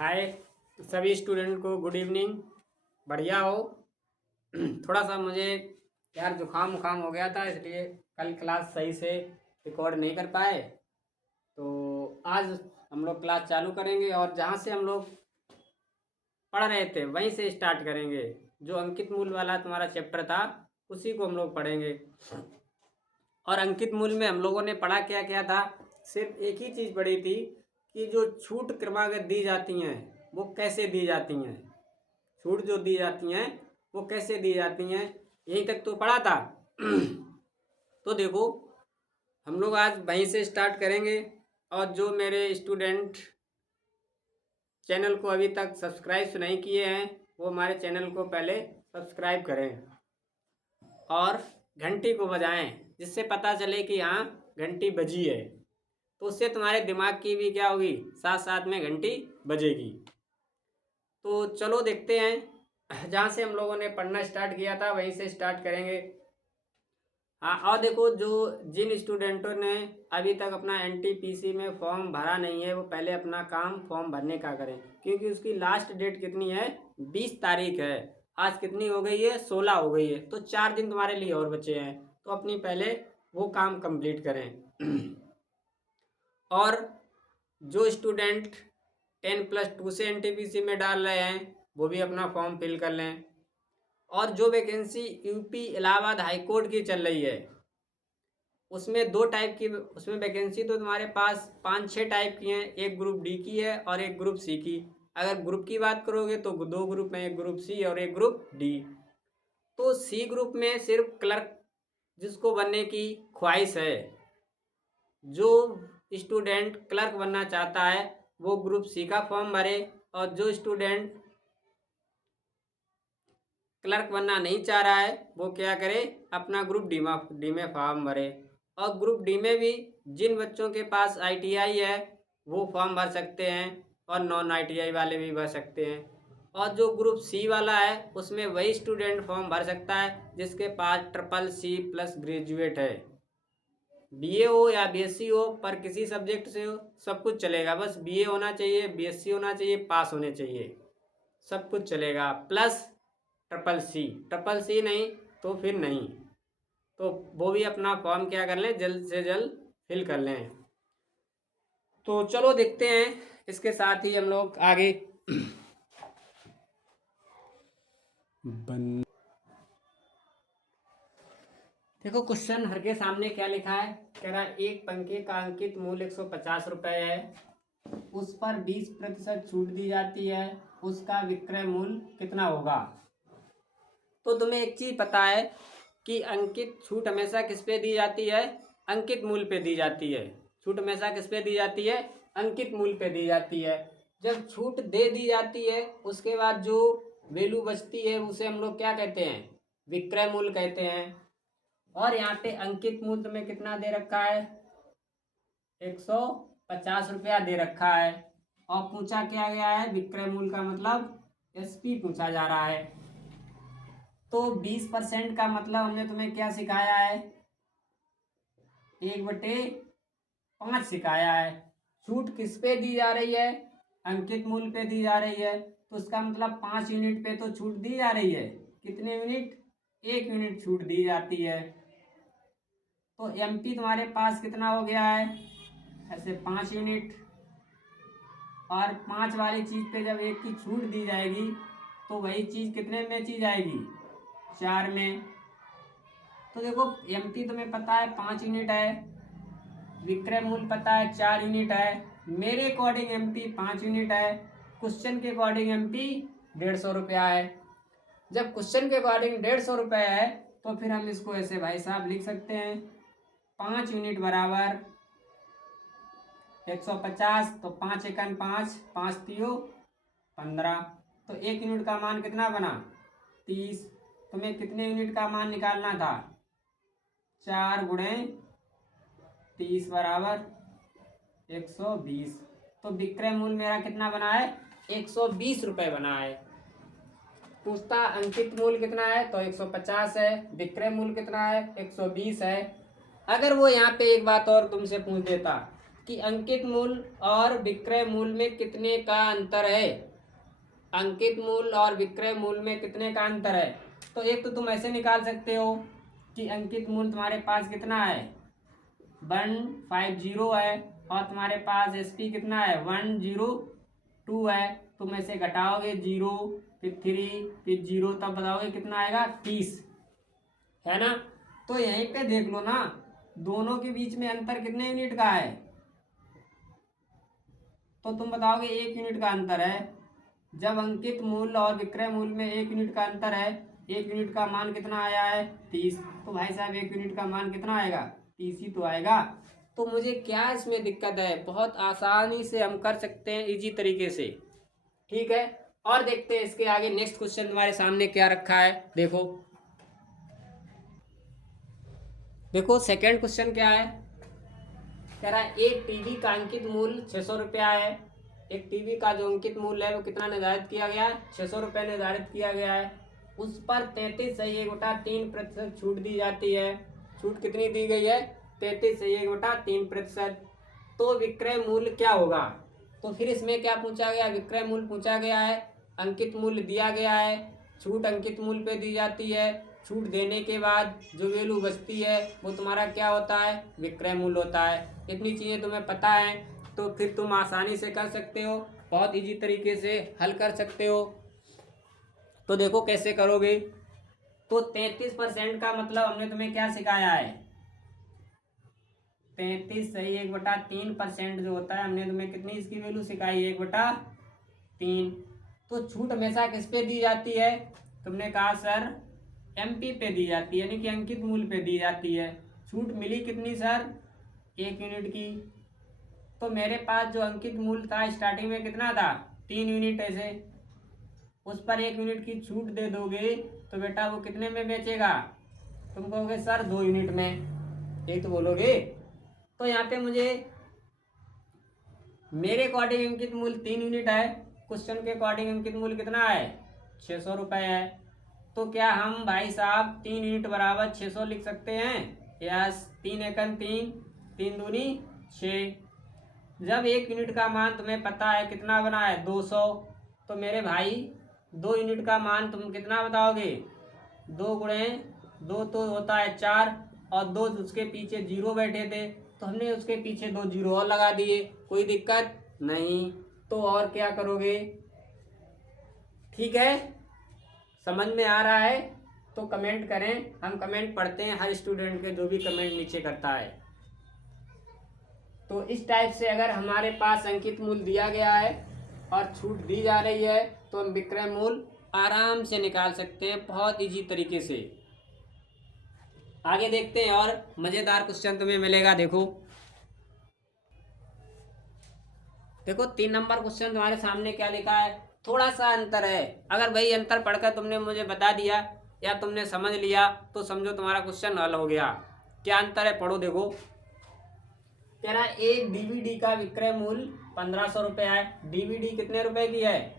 हाय सभी स्टूडेंट को good evening. बढ़िया हो। थोड़ा सा मुझे यार जुकाम उखाम हो गया था, इसलिए कल क्लास सही से रिकॉर्ड नहीं कर पाए। तो आज हम लोग क्लास चालू करेंगे और जहाँ से हम लोग पढ़ रहे थे वहीं से स्टार्ट करेंगे। जो अंकित मूल वाला तुम्हारा चैप्टर था उसी को हम लोग पढ़ेंगे। और अंकित मूल में हम लोगों ने पढ़ा क्या क्या था, सिर्फ एक ही चीज़ पढ़ी थी कि जो छूट क्रमागत दी जाती हैं वो कैसे दी जाती हैं। छूट जो दी जाती हैं वो कैसे दी जाती हैं, यहीं तक तो पढ़ा था। तो देखो हम लोग आज वहीं से स्टार्ट करेंगे। और जो मेरे स्टूडेंट चैनल को अभी तक सब्सक्राइब नहीं किए हैं वो हमारे चैनल को पहले सब्सक्राइब करें और घंटी को बजाएं, जिससे पता चले कि हाँ घंटी बजी है। तो उससे तुम्हारे दिमाग की भी क्या होगी, साथ साथ में घंटी बजेगी। तो चलो देखते हैं, जहाँ से हम लोगों ने पढ़ना स्टार्ट किया था वहीं से स्टार्ट करेंगे। हाँ, और देखो जो जिन स्टूडेंटों ने अभी तक अपना एनटीपीसी में फॉर्म भरा नहीं है वो पहले अपना काम फॉर्म भरने का करें, क्योंकि उसकी लास्ट डेट कितनी है, 20 तारीख है। आज कितनी हो गई है, 16 हो गई है। तो 4 दिन तुम्हारे लिए और बचे हैं, तो अपनी पहले वो काम कंप्लीट करें। और जो स्टूडेंट 10+2 से एनटीपीसी में डाल रहे हैं वो भी अपना फॉर्म फिल कर लें। और जो vacancy UP Allahabad high court की चल रही है उसमें 2 टाइप की, उसमें वैकेंसी तो तुम्हारे पास 5-6 टाइप की हैं। एक ग्रुप डी की है और एक ग्रुप सी की। अगर ग्रुप की बात करोगे तो 2 ग्रुप हैं, एक ग्रुप सी और एक ग्रुप डी। तो सी ग्रुप में सिर्फ क्लर्क जिसको बनने की ख्वाहिश है, जो स्टूडेंट क्लर्क बनना चाहता है वो ग्रुप सी का फॉर्म भरे। और जो स्टूडेंट क्लर्क बनना नहीं चाह रहा है वो क्या करे, अपना ग्रुप डी में फॉर्म भरे। और ग्रुप डी में भी जिन बच्चों के पास आईटीआई है वो फॉर्म भर सकते हैं और नॉन आईटीआई वाले भी भर सकते हैं। और जो ग्रुप सी वाला है उसमें वही स्टूडेंट फॉर्म भर सकता है जिसके पास CCC+ ग्रेजुएट है। बीए हो या बीएससी हो, पर किसी सब्जेक्ट से हो सब कुछ चलेगा। बस बीए होना चाहिए, बीएससी होना चाहिए, पास होने चाहिए, सब कुछ चलेगा। प्लस CCC नहीं तो फिर नहीं। तो वो भी अपना फॉर्म क्या कर लें, जल्द से जल्द फिल कर लें। तो चलो देखते हैं, इसके साथ ही हम लोग आगे देखो क्वेश्चन हर के सामने क्या लिखा है। कह रहा है एक पंखे का अंकित मूल्य 150 रुपये है, उस पर 20% छूट दी जाती है, उसका विक्रय मूल्य कितना होगा। तो तुम्हें एक चीज़ पता है कि अंकित छूट हमेशा किस पे दी जाती है, अंकित मूल्य पे दी जाती है। छूट हमेशा किस पे दी जाती है, अंकित मूल्य पे दी जाती है। जब छूट दे दी जाती है उसके बाद जो वैल्यू बचती है उसे हम लोग क्या कहते हैं, विक्रय मूल्य कहते हैं। और यहाँ पे अंकित मूल्य तुम्हें कितना दे रखा है, 150 रुपया दे रखा है। और पूछा क्या गया है, विक्रय मूल्य का मतलब एसपी पूछा जा रहा है। तो 20% का मतलब हमने तुम्हें क्या सिखाया है, 1/5 सिखाया है। छूट किस पे दी जा रही है, अंकित मूल्य पे दी जा रही है। तो उसका मतलब 5 यूनिट पे तो छूट दी जा रही है। कितने यूनिट, 1 यूनिट छूट दी जाती है। तो एमपी तुम्हारे पास कितना हो गया है, ऐसे 5 यूनिट। और 5 वाली चीज़ पे जब 1 की छूट दी जाएगी तो वही चीज़ कितने में चीज आएगी, 4 में। तो देखो एमपी तुम्हें पता है 5 यूनिट है, विक्रय मूल्य पता है 4 यूनिट है। मेरे अकॉर्डिंग एमपी 5 यूनिट है, क्वेश्चन के अकॉर्डिंग एमपी 150 रुपया है। जब क्वेश्चन के अकॉर्डिंग 150 रुपये है तो फिर हम इसको ऐसे भाई साहब लिख सकते हैं, 5 यूनिट बराबर 150। तो 5 एकन 5, 5 तियो 15। तो 1 यूनिट का मान कितना बना, 30। तुम्हें कितने यूनिट का मान निकालना था, 4 गुणे 30 बराबर 120। तो विक्रय मूल्य मेरा कितना बना है, 120 रुपये बना है। पूछता अंकित मूल्य कितना है तो 150 है, विक्रय मूल्य कितना है 120 है। अगर वो यहाँ पे एक बात और तुमसे पूछ देता कि अंकित मूल्य और विक्रय मूल्य में कितने का अंतर है। अंकित मूल्य और विक्रय मूल्य में कितने का अंतर है। तो एक तो तुम ऐसे निकाल सकते हो कि अंकित मूल्य तुम्हारे पास कितना है 150 है और तुम्हारे पास एसपी कितना है 102 है। तुम ऐसे घटाओगे 0 फिर 3 फिर 0 तब बताओगे कितना आएगा 30 है ना। तो यहीं पे देख लो ना दोनों के बीच में अंतर कितने यूनिट का है। तो तुम बताओगे 1 यूनिट का अंतर है। जब अंकित मूल्य और विक्रय मूल्य में 1 यूनिट का अंतर है 1 यूनिट का मान कितना आया है 30। तो भाई साहब 1 यूनिट का मान कितना आएगा 30 ही तो आएगा। तो मुझे क्या इसमें दिक्कत है, बहुत आसानी से हम कर सकते हैं इजी तरीके से। ठीक है, और देखते हैं इसके आगे नेक्स्ट क्वेश्चन तुम्हारे सामने क्या रखा है। देखो सेकंड क्वेश्चन क्या है, कह रहा है एक टीवी का अंकित मूल्य 600 रुपया है। एक टीवी का जो अंकित मूल्य है वो कितना निर्धारित किया गया है 600 रुपये निर्धारित किया गया है। उस पर 33.3% छूट दी जाती है। छूट कितनी दी गई है 33.3%। तो विक्रय मूल्य क्या होगा। तो फिर इसमें क्या पूछा गया, विक्रय मूल्य पूछा गया है, अंकित मूल्य दिया गया है, छूट अंकित मूल्य पे दी जाती है। छूट देने के बाद जो वैल्यू बचती है वो तुम्हारा क्या होता है विक्रय मूल्य होता है। इतनी चीज़ें तुम्हें पता है तो फिर तुम आसानी से कर सकते हो, बहुत इजी तरीके से हल कर सकते हो। तो देखो कैसे करोगे। तो 33% का मतलब हमने तुम्हें क्या सिखाया है 33/1/3% जो होता है हमने तुम्हें कितनी इसकी वैल्यू सिखाई 1/3। तो छूट हमेशा किस पे दी जाती है, तुमने कहा सर एमपी पे दी जाती है, यानी कि अंकित मूल्य पे दी जाती है। छूट मिली कितनी सर 1 यूनिट की। तो मेरे पास जो अंकित मूल्य था स्टार्टिंग में कितना था 3 यूनिट, ऐसे उस पर 1 यूनिट की छूट दे दोगे तो बेटा वो कितने में बेचेगा, तुम कहोगे सर 2 यूनिट में, यही तो बोलोगे। तो यहाँ पे मुझे मेरे अकॉर्डिंग अंकित मूल्य 3 यूनिट है, क्वेश्चन के अकॉर्डिंग अंकित मूल्य कितना है 600 रुपये है। तो क्या हम भाई साहब 3 यूनिट बराबर 600 लिख सकते हैं। यस, 3 एकम 3, 3 दूनी 6। जब 1 यूनिट का मान तुम्हें पता है कितना बना है 200, तो मेरे भाई 2 यूनिट का मान तुम कितना बताओगे 2 गुणे 2 तो होता है 4 और 2 उसके पीछे 0 बैठे थे तो हमने उसके पीछे 2 0 और लगा दिए, कोई दिक्कत नहीं। तो और क्या करोगे, ठीक है, समझ में आ रहा है तो कमेंट करें, हम कमेंट पढ़ते हैं हर स्टूडेंट के जो भी कमेंट नीचे करता है। तो इस टाइप से अगर हमारे पास अंकित मूल्य दिया गया है और छूट दी जा रही है तो हम विक्रय मूल्य आराम से निकाल सकते हैं बहुत इजी तरीके से। आगे देखते हैं और मज़ेदार क्वेश्चन तुम्हें मिलेगा। देखो 3 नंबर क्वेश्चन तुम्हारे सामने क्या लिखा है, थोड़ा सा अंतर है। अगर वही अंतर पढ़कर तुमने मुझे बता दिया या तुमने समझ लिया तो समझो तुम्हारा क्वेश्चन हल हो गया। क्या अंतर है पढ़ो। देखो कह रहा है एक डीवीडी का विक्रय मूल्य 1500 रुपये है। डीवीडी कितने रुपए की है,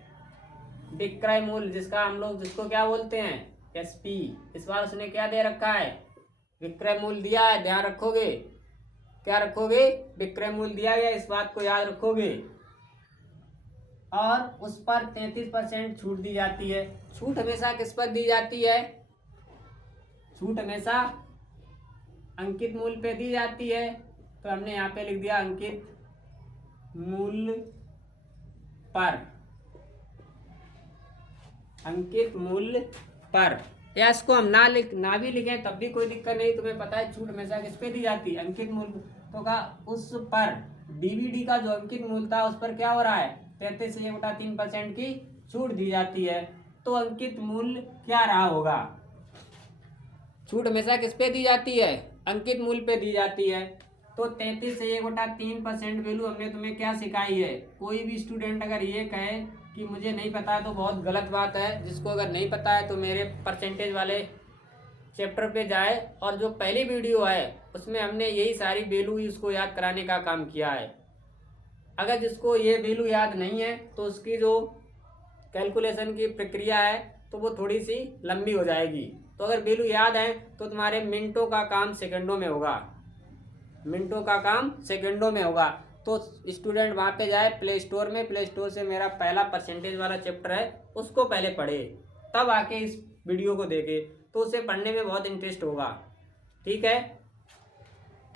विक्रय मूल्य जिसका हम लोग जिसको क्या बोलते हैं एसपी। इस बार उसने क्या दे रखा है विक्रय मूल्य दिया है, ध्यान रखोगे, क्या रखोगे विक्रय मूल्य दिया गया, इस बात को याद रखोगे। और उस पर 33% छूट दी जाती है। छूट हमेशा किस पर दी जाती है, छूट हमेशा अंकित मूल्य पे दी जाती है। तो हमने यहाँ पे लिख दिया अंकित मूल्य पर, अंकित मूल्य पर। या इसको हम ना भी लिखें तब भी कोई दिक्कत नहीं, तुम्हें पता है छूट हमेशा किस पे दी जाती है अंकित मूल्य। तो का उस पर डीवीडी का जो अंकित मूल्य था उस पर क्या हो रहा है 33/3% की छूट दी जाती है। तो अंकित मूल्य क्या रहा होगा, छूट हमेशा किस पे दी जाती है अंकित मूल्य पे दी जाती है। तो 33/3% वैल्यू हमने तुम्हें क्या सिखाई है। कोई भी स्टूडेंट अगर ये कहे कि मुझे नहीं पता है तो बहुत गलत बात है। जिसको अगर नहीं पता है तो मेरे परसेंटेज वाले चैप्टर पे जाए और जो पहली वीडियो है उसमें हमने यही सारी वैल्यू उसको याद कराने का काम किया है। अगर जिसको ये वैल्यू याद नहीं है तो उसकी जो कैलकुलेशन की प्रक्रिया है तो वो थोड़ी सी लंबी हो जाएगी। तो अगर वैल्यू याद है तो तुम्हारे मिनटों का काम सेकंडों में होगा, मिनटों का काम सेकंडों में होगा। तो स्टूडेंट वहाँ पे जाए प्ले स्टोर में, प्ले स्टोर से मेरा पहला परसेंटेज वाला चैप्टर है उसको पहले पढ़े, तब आके इस वीडियो को देखे, तो उसे पढ़ने में बहुत इंटरेस्ट होगा। ठीक है,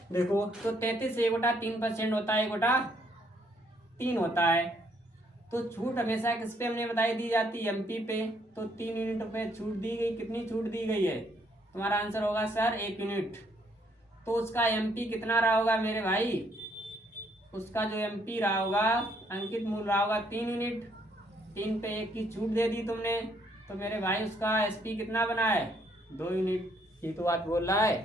देखो तो 33 1/3% होता है, 1/3 होता है। तो छूट हमेशा किस पे हमने बताई दी जाती है, एमपी पे। तो 3 यूनिट पे छूट दी गई, कितनी छूट दी गई है, तुम्हारा आंसर होगा सर 1 यूनिट। तो उसका एमपी कितना रहा होगा मेरे भाई, उसका जो एमपी रहा होगा, अंकित मूल रहा होगा 3 यूनिट। 3 पे 1 की छूट दे दी तुमने, तो मेरे भाई उसका एसपी कितना बना है, 2 यूनिट। ये तो बात बोल रहा है।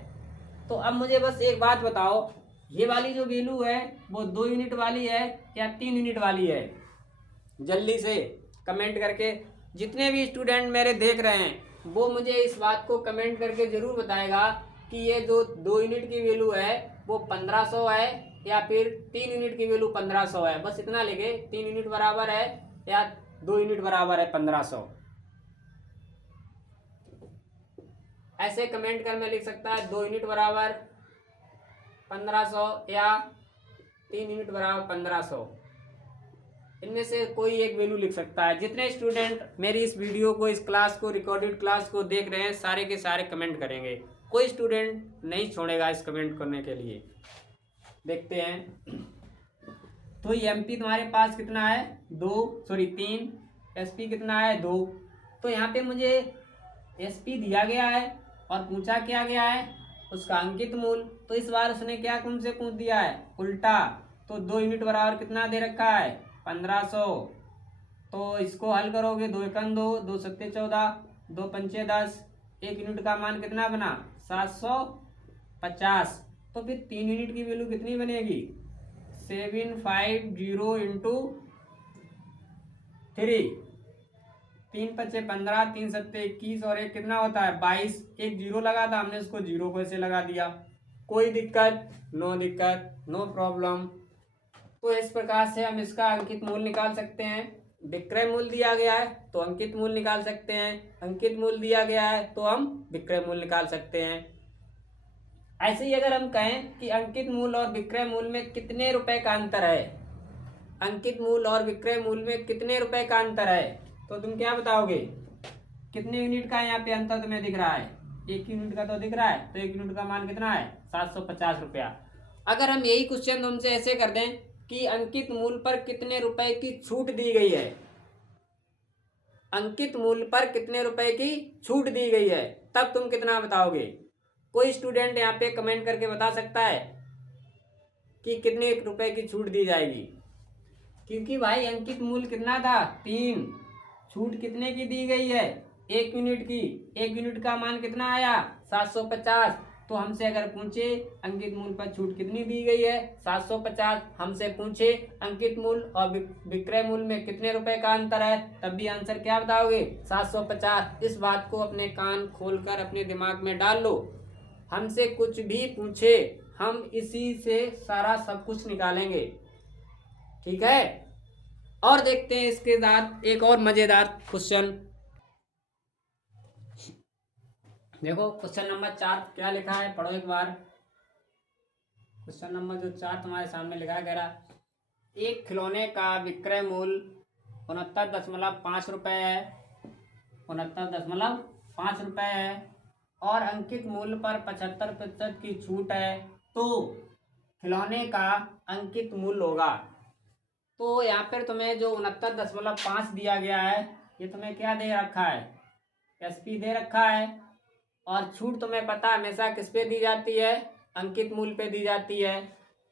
तो अब मुझे बस एक बात बताओ, ये वाली जो वैल्यू है वो 2 यूनिट वाली है या 3 यूनिट वाली है, जल्दी से कमेंट करके, जितने भी स्टूडेंट मेरे देख रहे हैं वो मुझे इस बात को कमेंट करके ज़रूर बताएगा कि ये जो 2 यूनिट की वैल्यू है वो 1500 है या फिर 3 यूनिट की वैल्यू 1500 है। बस इतना लिखे, 3 यूनिट बराबर है या 2 यूनिट बराबर है 1500। ऐसे कमेंट कर में लिख सकता है 2 यूनिट बराबर 1500 या 3 यूनिट बराबर 1500, इनमें से कोई एक वैल्यू लिख सकता है। जितने स्टूडेंट मेरी इस वीडियो को, इस क्लास को, रिकॉर्डेड क्लास को देख रहे हैं, सारे के सारे कमेंट करेंगे, कोई स्टूडेंट नहीं छोड़ेगा इस कमेंट करने के लिए। देखते हैं, तो एमपी तुम्हारे पास कितना है, 3, एसपी कितना है 2। तो यहाँ पे मुझे एसपी दिया गया है और पूछा क्या गया है, उसका अंकित मूल। तो इस बार उसने क्या तुमसे पूछ दिया है, उल्टा। तो 2 यूनिट बराबर कितना दे रखा है, 1500। तो इसको हल करोगे, 2 एकम 2, 2 सत्ते 14, 2 पंचे 10, 1 यूनिट का मान कितना बना, 750। तो फिर 3 यूनिट की वैल्यू कितनी बनेगी, 750 इंटू 3, 3 पच्चे 15, 3 सत्ते 21 और 1 कितना होता है 22। एक जीरो लगा था हमने, उसको जीरो को ऐसे लगा दिया, कोई दिक्कत, नो दिक्कत, नो प्रॉब्लम। तो इस प्रकार से हम इसका अंकित मूल निकाल सकते हैं। विक्रय मूल दिया गया है तो अंकित मूल निकाल सकते हैं, अंकित मूल दिया गया है तो हम विक्रय मूल निकाल सकते हैं। ऐसे ही अगर हम कहें कि अंकित मूल और विक्रय मूल में कितने रुपए का अंतर है, अंकित मूल और विक्रय मूल में कितने रुपए का अंतर है, तो तुम क्या बताओगे, कितने यूनिट का यहाँ पे अंतर तुम्हें दिख रहा है, 1 यूनिट का तो दिख रहा है। तो 1 यूनिट का मान कितना है, 750 रुपया। अगर हम यही क्वेश्चन तुमसे ऐसे कर दें कि अंकित मूल पर कितने रुपए की छूट दी गई है, अंकित मूल पर कितने रुपए की छूट दी गई है, तब तुम कितना बताओगे। कोई स्टूडेंट यहाँ पे कमेंट करके बता सकता है कि कितने रुपए की छूट दी जाएगी, क्योंकि भाई अंकित मूल कितना था 3, छूट कितने की दी गई है, 1 यूनिट की। 1 यूनिट का मान कितना आया, 750। तो हमसे अगर पूछे अंकित मूल पर छूट कितनी दी गई है, 750, हमसे पूछे अंकित मूल और विक्रय मूल में कितने रुपए का अंतर है, तब भी आंसर क्या बताओगे, 750। इस बात को अपने कान खोलकर अपने दिमाग में डाल लो। हमसे कुछ भी पूछे, हम इसी से सारा सब कुछ निकालेंगे। ठीक है, और देखते हैं इसके साथ एक और मजेदार क्वेश्चन। देखो क्वेश्चन नंबर 4 क्या लिखा है, पढ़ो एक बार। क्वेश्चन नंबर जो 4 तुम्हारे सामने लिखा है, कह रहा एक खिलौने का विक्रय मूल्य 69.5 रुपये है, 69.5 रुपये है और अंकित मूल्य पर 75% की छूट है, तो खिलौने का अंकित मूल्य होगा। तो यहाँ पर तुम्हें जो 69.5 दिया गया है, ये तुम्हें क्या दे रखा है, एसपी दे रखा है। और छूट तुम्हें पता हमेशा किस पे दी जाती है, अंकित मूल्य पे दी जाती है।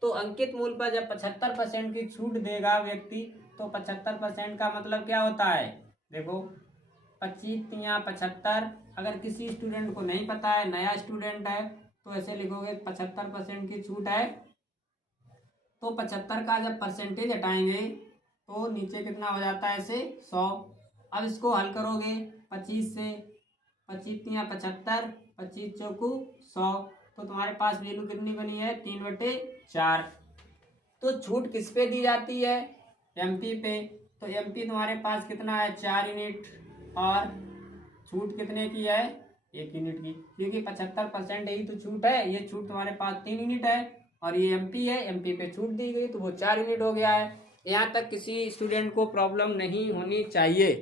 तो अंकित मूल्य पर जब 75% की छूट देगा व्यक्ति, तो 75% का मतलब क्या होता है, देखो 25 या 75। अगर किसी स्टूडेंट को नहीं पता है, नया स्टूडेंट है, तो ऐसे लिखोगे 75% की छूट है। तो 75 का जब परसेंटेज हटाएंगे तो नीचे कितना हो जाता है, ऐसे 100। अब इसको हल करोगे 25 से, 25 या 75, 25 चौकू 100, तो तुम्हारे पास वैल्यू कितनी बनी है, 3/4। तो छूट किस पे दी जाती है, एमपी पे। तो एमपी तुम्हारे पास कितना है, 4 यूनिट, और छूट कितने की है, 1 यूनिट की, क्योंकि 75% यही तो छूट है। ये छूट तुम्हारे पास 3 यूनिट है, और ये एमपी है, एमपी पे छूट दी गई तो वो 4 यूनिट हो गया है। यहाँ तक किसी स्टूडेंट को प्रॉब्लम नहीं होनी चाहिए,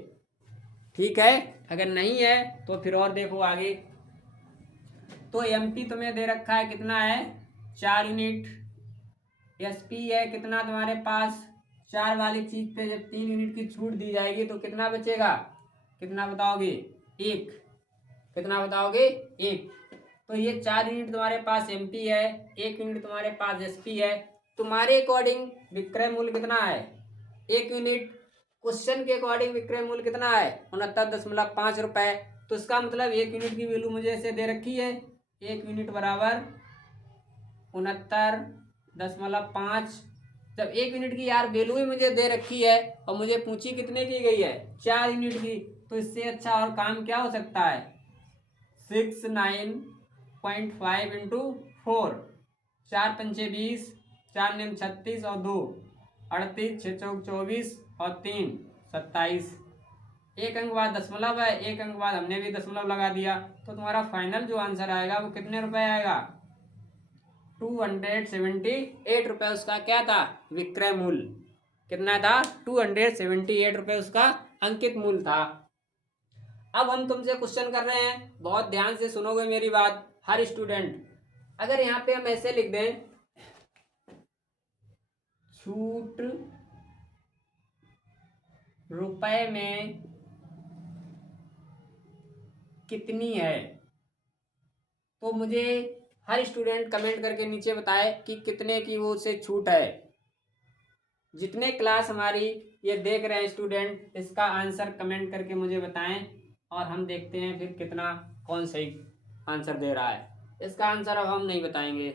ठीक है। अगर नहीं है तो फिर और देखो आगे। तो एमपी तुम्हें दे रखा है कितना है, 4 यूनिट। एसपी है कितना तुम्हारे पास, 4 वाली चीज पे जब 3 यूनिट की छूट दी जाएगी तो कितना बचेगा, कितना बताओगे, 1। कितना बताओगे, 1। तो ये 4 यूनिट तुम्हारे पास एमपी है, 1 यूनिट तुम्हारे पास एसपी है। तुम्हारे अकॉर्डिंग विक्रय मूल्य कितना है, 1 यूनिट। क्वेश्चन के अकॉर्डिंग विक्रय मूल्य कितना है, 69.5 रुपए। तो इसका मतलब 1 यूनिट की वैल्यू मुझे ऐसे दे रखी है, 1 यूनिट बराबर 69.5। जब 1 यूनिट की यार वैल्यू ही मुझे दे रखी है और मुझे पूछी कितने की गई है, 4 यूनिट की, तो इससे अच्छा और काम क्या हो सकता है। 69.5 इंटू 4, 4 पंचे 20, 4 निम 36 और 2 38, 6 चौक 24 और 3 27। एक अंक बाद दशमलव है, एक अंक बाद हमने भी दशमलव लगा दिया। तो तुम्हारा फाइनल जो आंसर आएगा वो कितने रुपए आएगा, 278 रुपए उसका क्या था, विक्रय मूल्य। कितना था, 278 रुपए उसका अंकित मूल्य था। अब हम तुमसे क्वेश्चन कर रहे हैं, बहुत ध्यान से सुनोगे मेरी बात हर स्टूडेंट। अगर यहाँ पे हम ऐसे लिख दें, छूट रुपए में कितनी है, तो मुझे हर स्टूडेंट कमेंट करके नीचे बताए कि कितने की वो से छूट है। जितने क्लास हमारी ये देख रहे हैं स्टूडेंट, इसका आंसर कमेंट करके मुझे बताएं और हम देखते हैं फिर कितना कौन सही आंसर दे रहा है। इसका आंसर अब हम नहीं बताएंगे,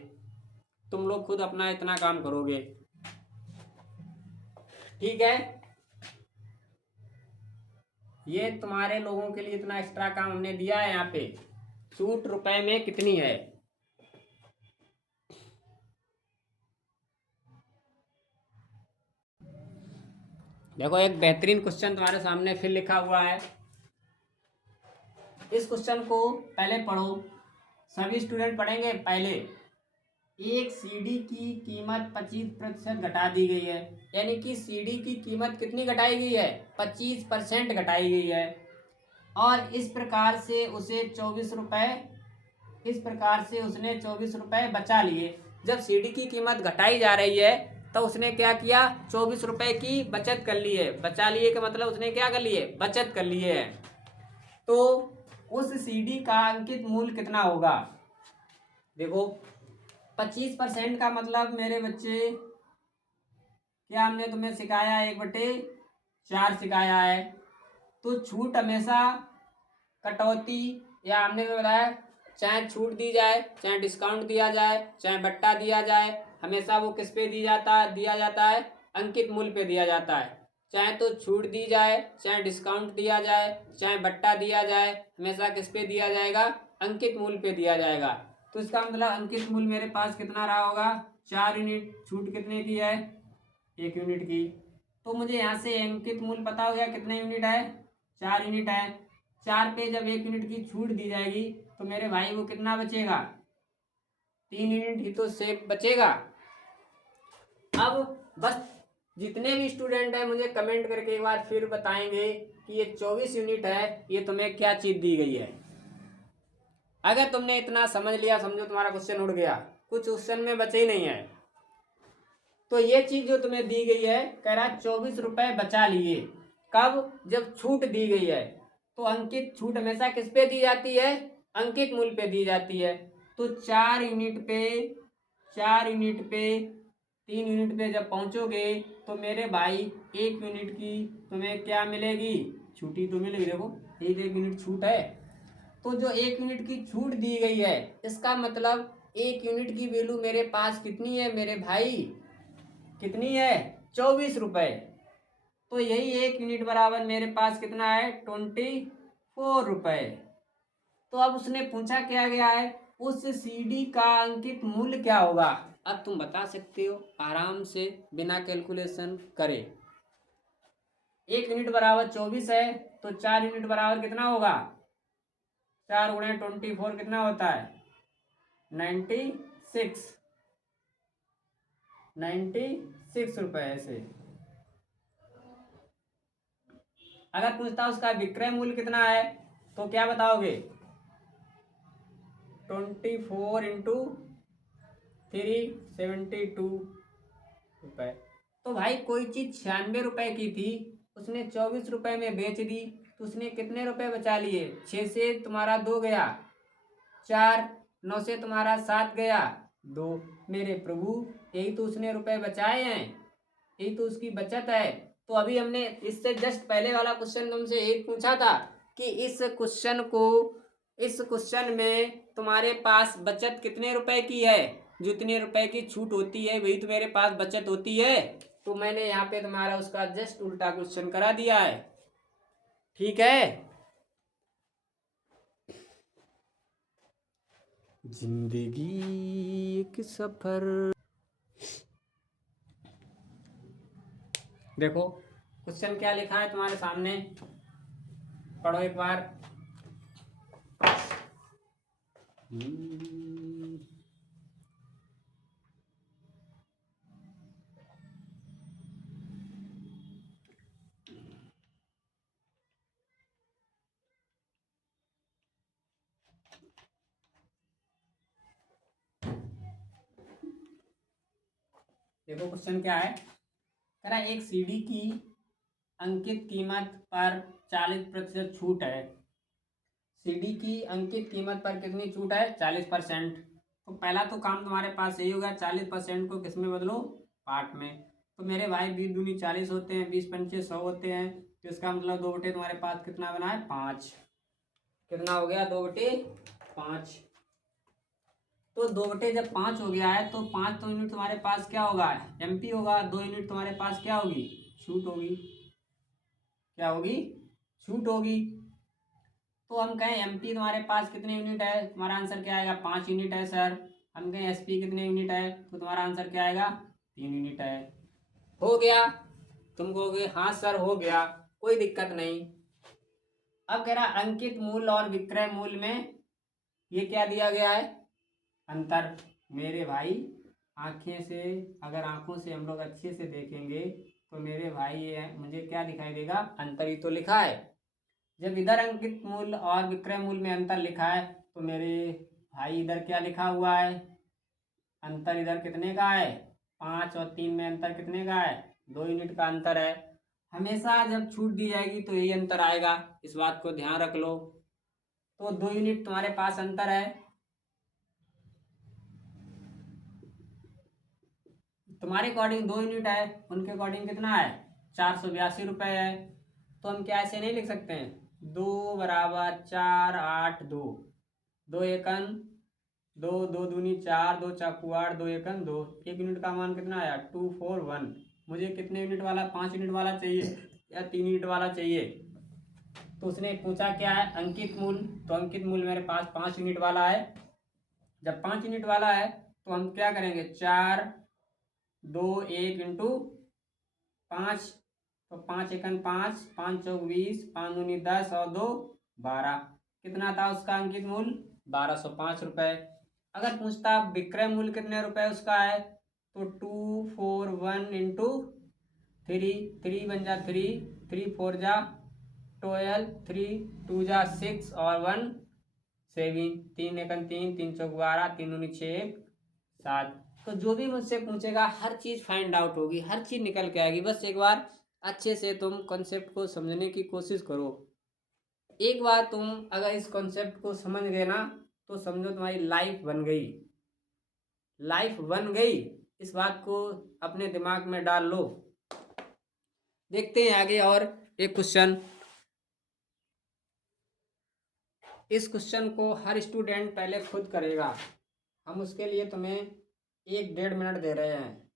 तुम लोग खुद अपना इतना काम करोगे, ठीक है। ये तुम्हारे लोगों के लिए इतना एक्स्ट्रा काम हमने दिया है। यहाँ पे छूट रुपए में कितनी है, देखो एक बेहतरीन क्वेश्चन तुम्हारे सामने फिर लिखा हुआ है। इस क्वेश्चन को पहले पढ़ो, सभी स्टूडेंट पढ़ेंगे। पहले, एक सीडी की कीमत 25% घटा दी गई है, यानी कि सीडी की कीमत कितनी घटाई गई है, 25% घटाई गई है। और इस प्रकार से उसे 24 रुपए, इस प्रकार से उसने 24 रुपए बचा लिए। जब सीडी की कीमत घटाई जा रही है तो उसने क्या किया, 24 रुपए की बचत कर ली है। बचा लिए का मतलब उसने क्या कर लिए, बचत कर लिए है। तो उस सीडी का अंकित मूल्य कितना होगा, देखो 25% का मतलब मेरे बच्चे क्या हमने तुम्हें सिखाया, 1/4 सिखाया है। तो छूट हमेशा कटौती, या हमने भी बताया चाहे छूट दी जाए, चाहे डिस्काउंट दिया जाए, चाहे बट्टा दिया जाए, हमेशा वो किस पे दिया जाता है, अंकित मूल्य पे दिया जाता है। चाहे तो छूट दी जाए, चाहे डिस्काउंट दिया जाए, चाहे बट्टा दिया जाए, हमेशा किस पे दिया जाएगा, अंकित मूल्य पे दिया जाएगा। तो इसका मतलब अंकित मूल्य मेरे पास कितना रहा होगा, 4 यूनिट। छूट कितने की है, 1 यूनिट की। तो मुझे यहाँ से अंकित मूल्य पता हो गया कितने यूनिट है, 4 यूनिट है। 4 पे जब 1 यूनिट की छूट दी जाएगी तो मेरे भाई वो कितना बचेगा, 3 यूनिट ही तो सेफ बचेगा। अब बस जितने भी स्टूडेंट हैं मुझे कमेंट करके एक बार फिर बताएंगे कि ये 24 यूनिट है, ये तुम्हें क्या चीज दी गई है। अगर तुमने इतना समझ लिया, समझो तुम्हारा क्वेश्चन उड़ गया, कुछ क्वेश्चन में बचे ही नहीं है। तो ये चीज जो तुम्हें दी गई है, कह रहा 24 रुपए बचा लिए, कब, जब छूट दी गई है। तो अंकित छूट हमेशा किस पे दी जाती है, अंकित मूल्य पे दी जाती है। तो 4 यूनिट पे, 3 यूनिट पे जब पहुंचोगे तो मेरे भाई 1 यूनिट की तुम्हें क्या मिलेगी, छूटी तो मिलेगी। देखो 1 यूनिट छूट है, तो जो 1 यूनिट की छूट दी गई है, इसका मतलब 1 यूनिट की वैल्यू मेरे पास कितनी है मेरे भाई, कितनी है, 24 रुपए। तो यही 1 यूनिट बराबर मेरे पास कितना है, 24 रुपए। तो अब उसने पूछा क्या गया है, उस सीडी का अंकित मूल्य क्या होगा। अब तुम बता सकते हो आराम से बिना कैलकुलेशन करे। 1 यूनिट बराबर 24 है, तो 4 यूनिट बराबर कितना होगा, 4 × 24 कितना होता है, 96। 96 रुपये ऐसे। अगर पूछता उसका विक्रय मूल्य कितना है तो क्या बताओगे? 24 इंटू 372 रुपये। तो भाई कोई चीज 96 रुपए की थी, उसने 24 रुपए में बेच दी, तो उसने कितने रुपए बचा लिए? 6 से तुम्हारा 2 गया, 4, 9 से तुम्हारा 7 गया, 2। मेरे प्रभु, यही तो उसने रुपए बचाए हैं, यही तो उसकी बचत है। तो अभी हमने इससे जस्ट पहले वाला क्वेश्चन तुमसे एक पूछा था कि इस क्वेश्चन में तुम्हारे पास बचत कितने रुपए की है? जितने रुपए की छूट होती है वही तुम्हारे पास बचत होती है। तो मैंने यहाँ पे तुम्हारा उसका जस्ट उल्टा क्वेश्चन करा दिया है। ठीक है। जिंदगी एक सफर। देखो क्वेश्चन क्या लिखा है तुम्हारे सामने, पढ़ो एक बार। देखो क्वेश्चन क्या है, कह रहा एक सीडी की अंकित कीमत पर 40% छूट है। सीडी की अंकित कीमत पर कितनी छूट है? 40%। तो पहला तो काम तुम्हारे पास यही होगा, 40% को किस में बदलो? पार्ट में। तो मेरे भाई 20 दूनी 40 होते हैं, 20 पंचे 100 होते हैं, तो इसका मतलब 2 बटे तुम्हारे पास कितना बना है? 5। कितना हो गया? 2 बटे 5। तो 2 बटे जब 5 हो गया है तो 5 तो यूनिट तुम्हारे पास क्या होगा? एमपी होगा। 2 यूनिट तुम्हारे पास क्या होगी? छूट होगी। क्या होगी? छूट होगी। तो हम कहें एमपी तुम्हारे पास कितने यूनिट है? तुम्हारा आंसर क्या आएगा? 5 यूनिट है सर। हम कहें एसपी कितने यूनिट है? तो तुम्हारा आंसर क्या आएगा? 3 यूनिट है। हो गया? तुम कहोगे हाँ सर हो गया, कोई दिक्कत नहीं। अब कह रहा अंकित मूल्य और विक्रय मूल्य में ये क्या दिया गया है? अंतर। मेरे भाई आंखें से, अगर आंखों से हम लोग अच्छे से देखेंगे तो मेरे भाई ये मुझे क्या दिखाई देगा? अंतर ही तो लिखा है। जब इधर अंकित मूल्य और विक्रय मूल्य में अंतर लिखा है तो मेरे भाई इधर क्या लिखा हुआ है? अंतर इधर कितने का है? 5 और 3 में अंतर कितने का है? 2 यूनिट का अंतर है। हमेशा जब छूट दी जाएगी तो यही अंतर आएगा, इस बात को ध्यान रख लो। तो 2 यूनिट तुम्हारे पास अंतर है। तुम्हारे अकॉर्डिंग 2 यूनिट है, उनके अकॉर्डिंग कितना है? 482 रुपये है। तो हम क्या ऐसे नहीं लिख सकते हैं? 2 बराबर 4 8 2, 2 एकन 2, 2 दूनी 4, 2 चाकू 8, 2 एकन 2। 1 यूनिट का मान कितना आया? 241। मुझे कितने यूनिट वाला? 5 यूनिट वाला चाहिए या 3 यूनिट वाला चाहिए? तो उसने पूछा क्या है? अंकित मूल्य। तो अंकित मूल्य मेरे पास 5 यूनिट वाला है। जब 5 यूनिट वाला है तो हम क्या करेंगे? 4 2 1 इंटू 5। तो 5 एकन 5, 5 चौक 20, 5 दूनी 10 और 2 12। कितना था उसका अंकित मूल्य? 1205 रुपये। अगर पूछता विक्रय मूल्य कितने रुपए उसका है तो 241 इंटू 3, 3 बन जा 3, 3 4 जा 12, 3 2 जा 6 और 1 7। 3 एकन 3, 3 चौक 12, 3 दूनी 6 7। तो जो भी मुझसे पूछेगा हर चीज़ फाइंड आउट होगी, हर चीज़ निकल के आएगी। बस एक बार अच्छे से तुम कॉन्सेप्ट को समझने की कोशिश करो। एक बार तुम अगर इस कॉन्सेप्ट को समझ गए ना तो समझो तुम्हारी लाइफ बन गई। लाइफ बन गई, इस बात को अपने दिमाग में डाल लो। देखते हैं आगे और एक क्वेश्चन। इस क्वेश्चन को हर स्टूडेंट पहले खुद करेगा। हम उसके लिए तुम्हें 1-1.5 मिनट दे रहे हैं।